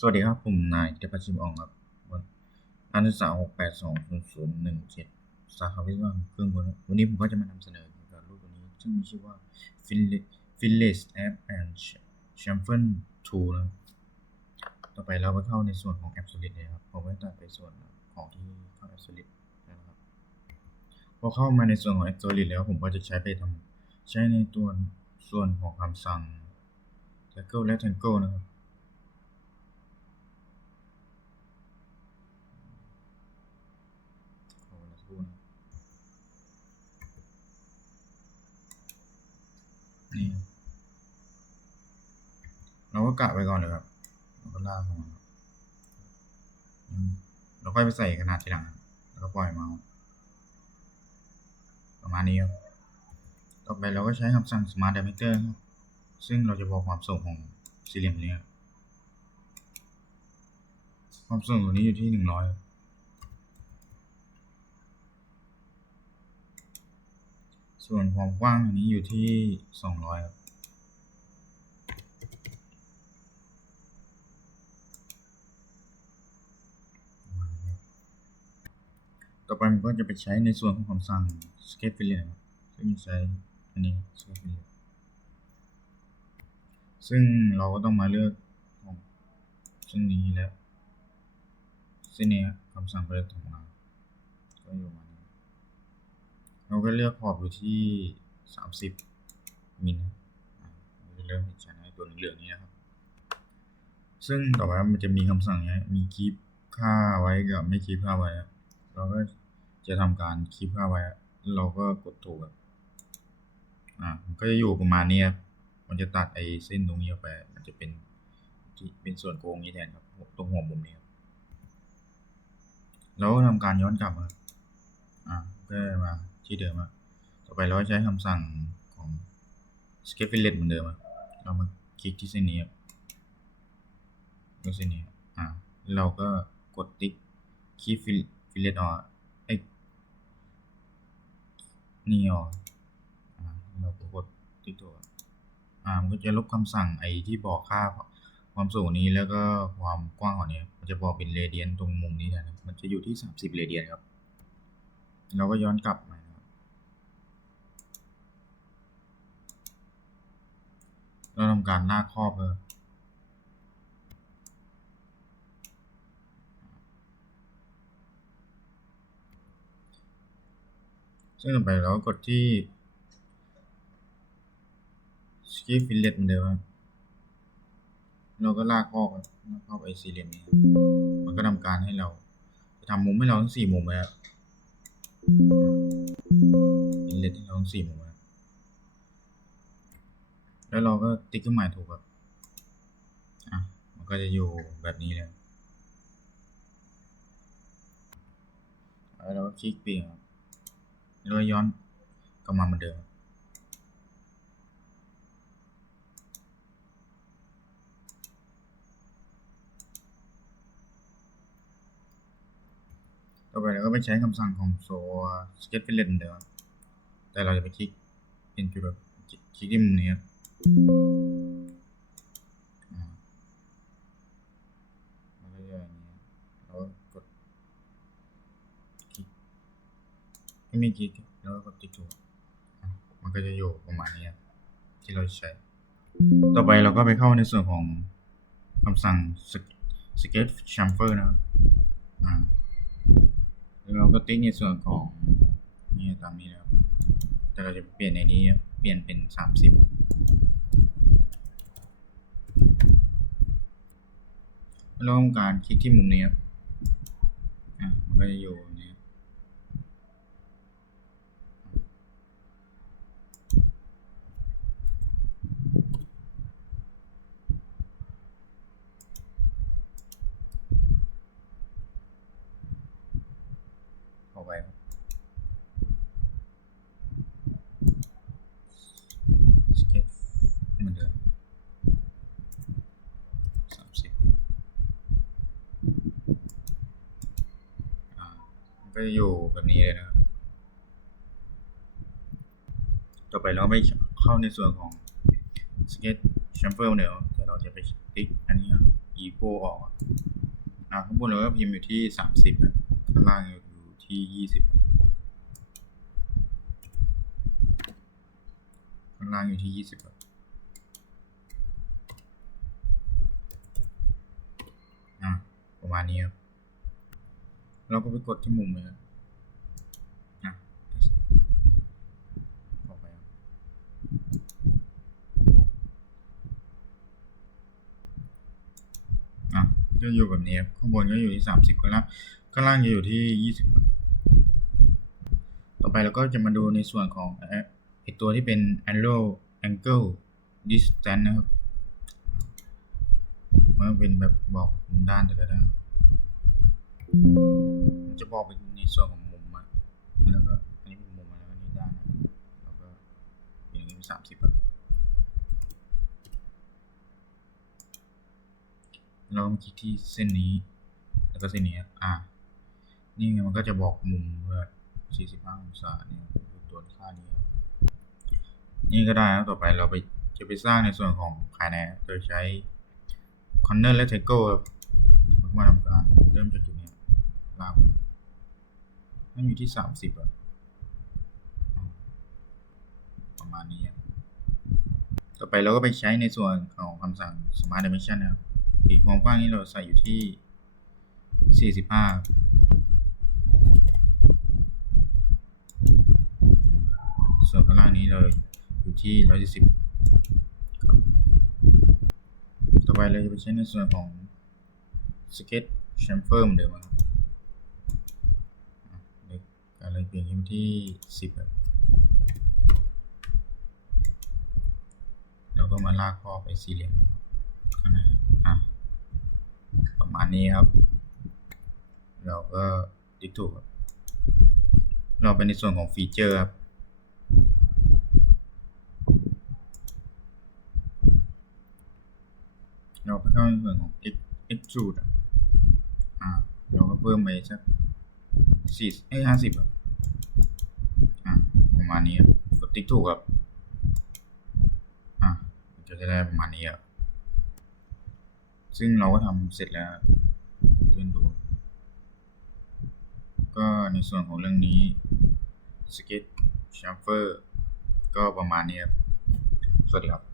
สวัสดีครับผมนายเทพชิมอ่องครับวันนักศึกษา6820017สาขาวิศวะเครื่องกลวันนี้ผมก็จะมานำเสนอเกี่ยวกับรูปตัวนี้ซึ่งมีชื่อว่า Finless App and Chamfer Tool นะครับต่อไปเราไปเข้าในส่วนของ App Solid เลยครับผมก็ตัดไปส่วนของที่เข้า App Solid นะครับพอเข้ามาในส่วนของ App Solid แล้วผมก็จะใช้ในตัวส่วนของคำสั่ง Tackle และ Tangle นะครับขอเวลาสักครู่นะครับนี่ครับเราก็กะไว้ก่อนเลยครับเราก็ลากเข้ามาครับเราค่อยไปใส่ขนาดทีหลังครับแล้วก็ปล่อยเมาส์ประมาณนี้ครับต่อไปเราก็ใช้คำสั่ง Smart Diameter ครับซึ่งเราจะบอกความสูงของสี่เหลี่ยมนี้ครับความสูงตัวนี้อยู่ที่100ครับส่วนความกว้างอันนี้อยู่ที่200ครับต่อไปมันก็จะไปใช้ในส่วนของคำสั่ง Sketch Fillet ครับซึ่งใช้อันนี้ Sketch Fillet ซึ่งเราก็ต้องมาเลือกของเส้นนี้และเส้นนี้คำสั่งเปิดของเราก็อยู่มานี้เราก็เลือกขอบอยู่ที่30มิลเราจะเริ่มเห็นชัดในตัวเหลืองๆนี้นะครับซึ่งต่อไปมันจะมีคำสั่งนี้มี keep ค่าไว้กับไม่ keep ค่าไว้เราก็จะทำการ keep ค่าไว้เราก็กดถูกมันก็จะอยู่ประมาณนี้ครับมันจะตัดไอ้เส้นตรงนี้ออกไปมันจะเป็นที่เป็นส่วนโค้งนี้แทนครับตรงหัวมุมนี้ครับแล้วทำการย้อนกลับมาก็มาที่เดิมต่อไปเราใช้คำสั่งของ Sketch Fillet เหมือนเดิมเรามาคลิกที่เส้นนี้ครับเส้นนี้เราก็กดติ๊กคีย์ฟิลเลตออกนี่ออกเราก็กดติ๊กตัวมันก็จะลบคำสั่งไอ้ที่บอกค่าความสูงนี้แล้วก็ความกว้างของนี้มันจะบอกเป็นเรเดียนตรงมุมนี้นะมันจะอยู่ที่30เรเดียนครับเราก็ย้อนกลับมาเราทำการลากครอบเลยซึ่งต่อไปเราก็กดที่ Skip Fillet เหมือนเดิมเราก็ลากครอบไอ้สี่เหลี่ยมนี้มันก็ทำการให้เราจะทำมุมให้เราทั้ง4มุมเลยฟิลเลตให้เราทั้ง4มุมแล้วเราก็ติ๊กเครื่องหมายถูกครับมันก็จะอยู่แบบนี้เลยแล้วเราก็คลิกเปลี่ยนครับแล้วก็ย้อนกลับมาเหมือนเดิมต่อไปเราก็ไปใช้คำสั่งของโซ่ Sketch Fillet เหมือนเดิมแต่เราจะไปคลิกเป็นจุดแบบคลิกที่มุมนี้ครับแล้วก็อย่างนี้แล้วกดคลิกไม่คลิกแล้วก็กดติ๊กถูกมันก็จะอยู่ประมาณนี้ที่เราใช้ต่อไปเราก็ไปเข้าในส่วนของคำสั่ง Sketch Chamfer นะครับแล้วเราก็ติ๊กในส่วนของนี่ตามนี้นะครับแต่เราจะเปลี่ยนในนี้เปลี่ยนเป็น30แล้วทำการคลิกที่มุมนี้ครับมันก็จะอยู่นี้เข้าไปครับ Sketch เหมือนเดิม30มันก็จะอยู่แบบนี้เลยนะครับต่อไปเราไปเข้าในส่วนของ Sketch Chamfer เนี่ยแต่เราจะไปติ๊กอันนี้ครับ equal ออกข้างบนเราก็พิมพ์อยู่ที่30ข้างล่างอยู่ที่20ข้างล่างอยู่ที่20ประมาณนี้ครับเราก็ไปกดที่มุมเลยครับออกไปจะอยู่แบบนี้ครับข้างบนก็อยู่ที่30ข้างล่างจะอยู่ที่20ต่อไปเราก็จะมาดูในส่วนของไอตัวที่เป็น angle distance นะครับมันเป็นแบบบอกมุมด้านแต่ละด้านมันจะบอกเป็นในส่วนของมุมแล้วก็อันนี้เป็นมุมแล้วก็นี่ด้านแล้วก็เป็นอย่างนี้เป็น30เรามาคลิกที่เส้นนี้แล้วก็เส้นนี้นี่ไงมันก็จะบอกมุมเพื่อ45องศาเนี่ยตัวค่านี้นี่ก็ได้ต่อไปเราจะไปสร้างในส่วนของภายในโดยใช้ corner rectangle มาทำการเริ่มจากจุดนี้ลากไปนั่นอยู่ที่30ประมาณนี้ต่อไปเราก็ไปใช้ในส่วนของคำสั่ง smart dimension นะครับอีกความกว้างนี้เราใส่อยู่ที่45ส่วนข้างล่างนี้เราอยู่ที่140ครับต่อไปเราจะไปใช้ในส่วนของ sketch chamfer เหมือนเดิมครับการเลยเปลี่ยนที่10ครับแล้วก็มาลากข้อไปสี่เหลี่ยมข้างในประมาณนี้ครับเราก็ติ๊กถูกครับเราไปในส่วนของฟีเจอร์ครับเราไปเข้าในส่วนของ extrude เราก็เพิ่มไปสัก50ครับประมาณนี้ครับกดติ๊กถูกครับจะได้ประมาณนี้ครับซึ่งเราก็ทำเสร็จแล้วเลื่อนดูก็ในส่วนของเรื่องนี้ sketch chamfer ก็ประมาณนี้ครับสวัสดีครับ